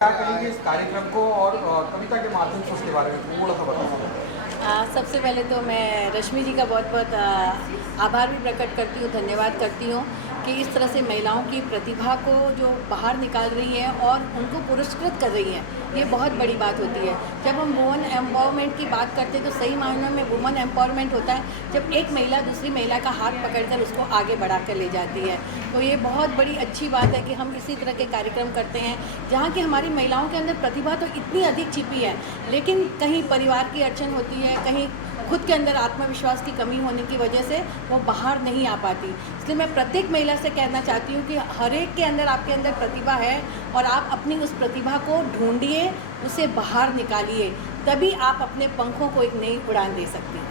क्या कहेंगे इस कार्यक्रम को और कविता के माध्यम से उसके बारे में थोड़ा सा बताओ। सबसे पहले तो मैं रश्मि जी का बहुत बहुत आभार भी प्रकट करती हूँ, धन्यवाद करती हूँ कि इस तरह से महिलाओं की प्रतिभा को जो बाहर निकाल रही है और उनको पुरस्कृत कर रही है। ये बहुत बड़ी बात होती है। जब हम वुमन एम्पावरमेंट की बात करते हैं तो सही मायनों में वुमन एम्पावरमेंट होता है जब एक महिला दूसरी महिला का हाथ पकड़कर उसको आगे बढ़ा कर ले जाती है। तो ये बहुत बड़ी अच्छी बात है कि हम इसी तरह के कार्यक्रम करते हैं जहाँ की हमारी महिलाओं के अंदर प्रतिभा तो इतनी अधिक छिपी है, लेकिन कहीं परिवार की अड़चन होती है, कहीं खुद के अंदर आत्मविश्वास की कमी होने की वजह से वो बाहर नहीं आ पाती। इसलिए मैं प्रत्येक महिला से कहना चाहती हूँ कि हर एक के अंदर आपके अंदर प्रतिभा है और आप अपनी उस प्रतिभा को ढूंढिए, उसे बाहर निकालिए, तभी आप अपने पंखों को एक नई उड़ान दे सकती हैं।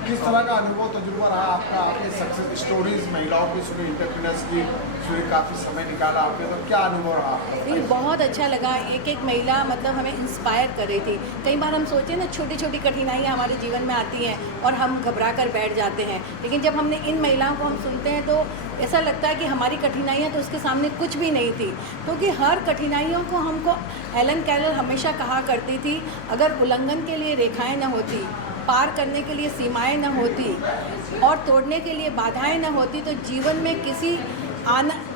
किस तरह का अनुभव तजुर्बा रहा आपका? आपने सक्सेस स्टोरीज महिलाओं की सुनी, एंटरप्रेन्योर्स की सुनी, काफ़ी समय निकाला आपने, तो क्या अनुभव रहा आपका? ये बहुत अच्छा लगा। एक एक महिला मतलब हमें इंस्पायर कर रही थी। कई बार हम सोचते हैं ना, छोटी छोटी कठिनाइयाँ हमारे जीवन में आती हैं और हम घबरा कर बैठ जाते हैं, लेकिन जब हमने इन महिलाओं को हम सुनते हैं तो ऐसा लगता है कि हमारी कठिनाइयाँ तो उसके सामने कुछ भी नहीं थी, क्योंकि हर कठिनाइयों को हमको हेलन केलर हमेशा कहा करती थी, अगर उल्लंघन के लिए रेखाएं न होती, पार करने के लिए सीमाएं न होती और तोड़ने के लिए बाधाएं न होती, तो जीवन में किसी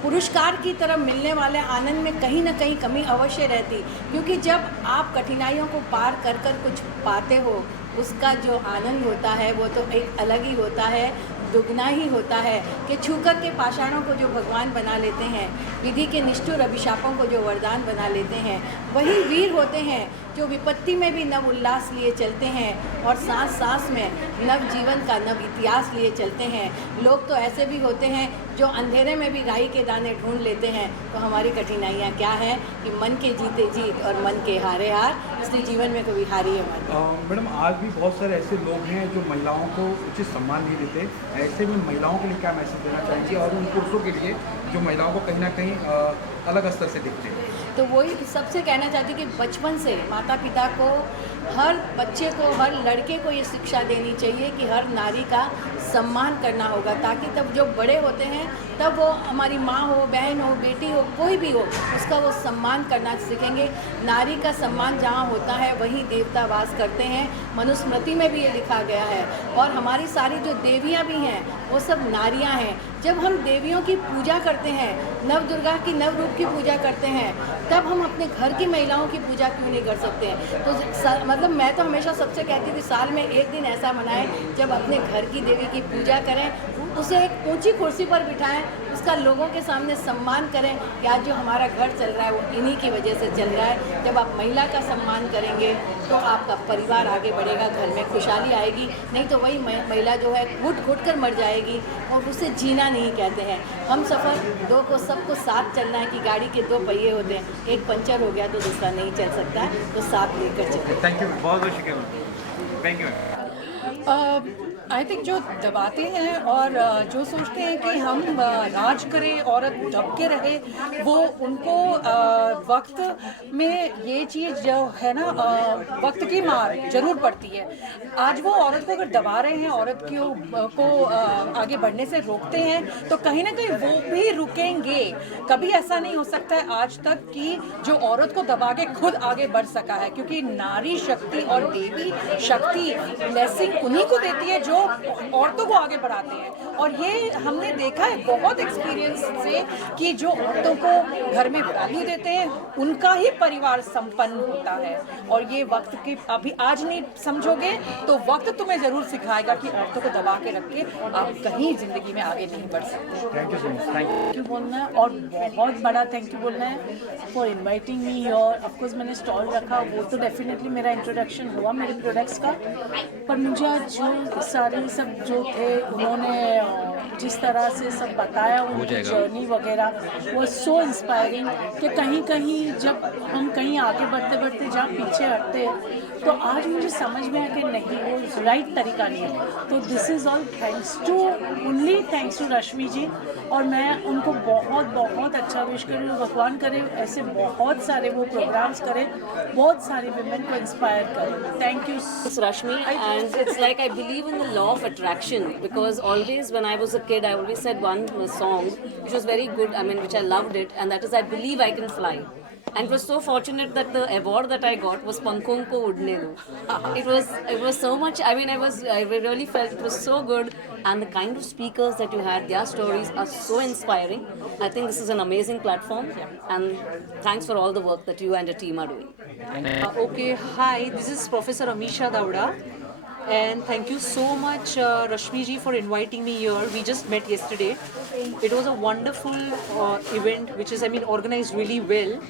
पुरस्कार की तरफ मिलने वाले आनंद में कहीं ना कहीं कमी अवश्य रहती। क्योंकि जब आप कठिनाइयों को पार कर कर कुछ पाते हो, उसका जो आनंद होता है वो तो एक अलग ही होता है, दुगना ही होता है। कि छूकर के पाषाणों को जो भगवान बना लेते हैं, विधि के निष्ठुर अभिशापों को जो वरदान बना लेते हैं, वही वीर होते हैं जो विपत्ति में भी नव उल्लास लिए चलते हैं और सांस सांस में नव जीवन का नव इतिहास लिए चलते हैं। लोग तो ऐसे भी होते हैं जो अंधेरे में भी राई के दाने ढूंढ लेते हैं। तो हमारी कठिनाइयाँ क्या हैं कि मन के जीते जीत और मन के हारे हार, इसलिए जीवन में कभी हारी है मन। मैडम, आज भी बहुत सारे ऐसे लोग हैं जो महिलाओं को उचित सम्मान नहीं देते। ऐसे में महिलाओं के लिए क्या मैसेज देना चाहेंगे और उन पुरुषों के लिए जो महिलाओं को कहीं ना कहीं अलग स्तर से देखते हैं? तो वही सबसे कहना चाहती हूँ कि बचपन से माता पिता को, हर बच्चे को, हर लड़के को ये शिक्षा देनी चाहिए कि हर नारी का सम्मान करना होगा, ताकि तब जो बड़े होते हैं तब वो हमारी माँ हो, बहन हो, बेटी हो, कोई भी हो, उसका वो सम्मान करना सीखेंगे। नारी का सम्मान जहाँ होता है वहीं देवता वास करते हैं, मनुस्मृति में भी ये लिखा गया है। और हमारी सारी जो देवियाँ भी हैं वो सब नारियाँ हैं। जब हम देवियों की पूजा करते हैं, नव दुर्गा की नव रूप की पूजा करते हैं, तब हम अपने घर की महिलाओं की पूजा क्यों नहीं कर सकते हैं? तो मतलब मैं तो हमेशा सबसे कहती थी, साल में एक दिन ऐसा मनाएं जब अपने घर की देवी की पूजा करें, उसे एक ऊंची कुर्सी पर बिठाएं, उसका लोगों के सामने सम्मान करें कि आज जो हमारा घर चल रहा है वो इन्हीं की वजह से चल रहा है। जब आप महिला का सम्मान करेंगे तो आपका परिवार आगे बढ़ेगा, घर में खुशहाली आएगी। नहीं तो वही महिला जो है घुट घुट कर मर जाएगी और उसे जीना नहीं कहते हैं। हम सफ़र दो को सबको साथ चलना है कि गाड़ी के दो पहिए होते हैं, एक पंचर हो गया तो दूसरा नहीं चल सकता, तो साथ लेकर चलते। थैंक यू, बहुत बहुत शुक्रिया। Thank you. आई थिंक जो दबाते हैं और जो सोचते हैं कि हम राज करें, औरत दब के रहे, वो उनको वक्त में ये चीज़ जो है ना, वक्त की मार जरूर पड़ती है। आज वो औरत को अगर दबा रहे हैं, औरत को आगे बढ़ने से रोकते हैं, तो कहीं ना कहीं वो भी रुकेंगे। कभी ऐसा नहीं हो सकता है आज तक कि जो औरत को दबा के खुद आगे बढ़ सका है, क्योंकि नारी शक्ति और देवी शक्ति ब्लेसिंग उन्हीं को देती है जो औरतों को आगे बढ़ाते हैं। और ये हमने देखा है बहुत एक्सपीरियंस से कि जो औरतों को घर में वैल्यू देते हैं उनका ही परिवार संपन्न होता है। और ये वक्त की अभी आज नहीं समझोगे तो वक्त तुम्हें जरूर सिखाएगा कि औरतों को दबा के रख के आप कहीं जिंदगी में आगे नहीं बढ़ सकते। Thank you so much. Thank you बोलना है और बहुत बड़ा थैंक यू बोलना है for inviting me here. Of course मैंने स्टॉल रखा, वो तो डेफिनेटली मेरा इंट्रोडक्शन हुआ मेरे प्रोडक्ट्स का, पर मुझे आज जो सारे सब जो थे उन्होंने जिस तरह से सब बताया, उनकी जर्नी वगैरह वो सो इंस्पायरिंग कि कहीं कहीं जब हम कहीं आगे बढ़ते बढ़ते जहाँ पीछे हटते तो आज मुझे समझ में आया कि नहीं, वो राइट तरीका नहीं है। तो this is all thanks to only thanks to Rashmi ji, और मैं उनको बहुत बहुत अच्छा विश करूँ। भगवान करे ऐसे बहुत सारे वो प्रोग्राम्स करें, बहुत सारी वुमेन को इंस्पायर करें। Thank you. It's Rashmi, and it's like I believe in the law of attraction, because always when I was a kid I always said one song which was very good, I mean which I loved it, and that is I believe I can fly. And it was so fortunate that the award that I got was Pankhon Ko Udne Do. It was so much. I mean, I really felt it was so good, and the kind of speakers that you had, their stories are so inspiring. I think this is an amazing platform, and thanks for all the work that you and your team are doing. Okay, hi, this is Professor Amisha Dauda. And thank you so much, Rashmi ji, for inviting me here. We just met yesterday. It was a wonderful event, which is, I mean, organized really well,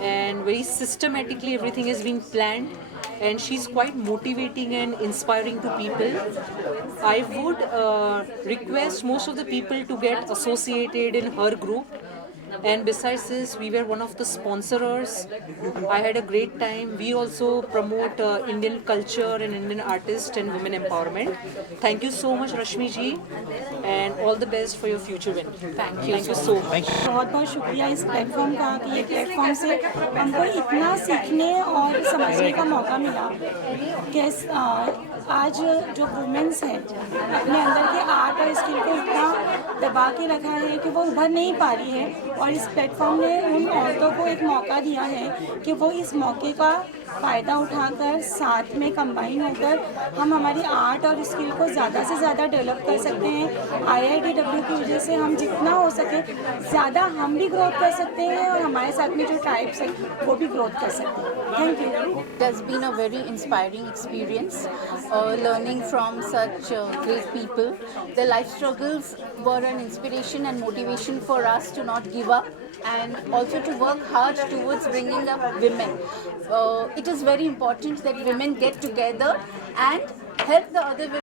and very systematically everything has been planned. And she's quite motivating and inspiring to people. I would request most of the people to get associated in her group. And besides this, we were one of the sponsors. I had a great time. We also promote Indian culture and Indian artists and women empowerment. Thank you so much, Rashmi ji, and all the best for your future win. Thank you so much. बहुत बहुत शुक्रिया इस platform का कि ये platform से हमको इतना सीखने और समझने का मौका मिला कि आज जो वुमेन्स हैं अपने अंदर के आर्ट और स्किल को इतना दबा के रखा है कि वो उभर नहीं पा रही है, और इस प्लेटफॉर्म ने उन औरतों को एक मौका दिया है कि वो इस मौके का फ़ायदा उठाकर साथ में कंबाइन होकर हम हमारी आर्ट और स्किल को ज़्यादा से ज़्यादा डेवलप कर सकते हैं। IITW की वजह से हम जितना हो सके ज़्यादा हम भी ग्रोथ कर सकते हैं और हमारे साथ में जो ट्राइब्स हैं वो भी ग्रोथ कर सकते हैं। Thank you. It has been a very inspiring experience, learning from such great people. Their life struggles were an inspiration and motivation for us to not give up, and also to work hard towards bringing up women. It is very important that women get together and help the other women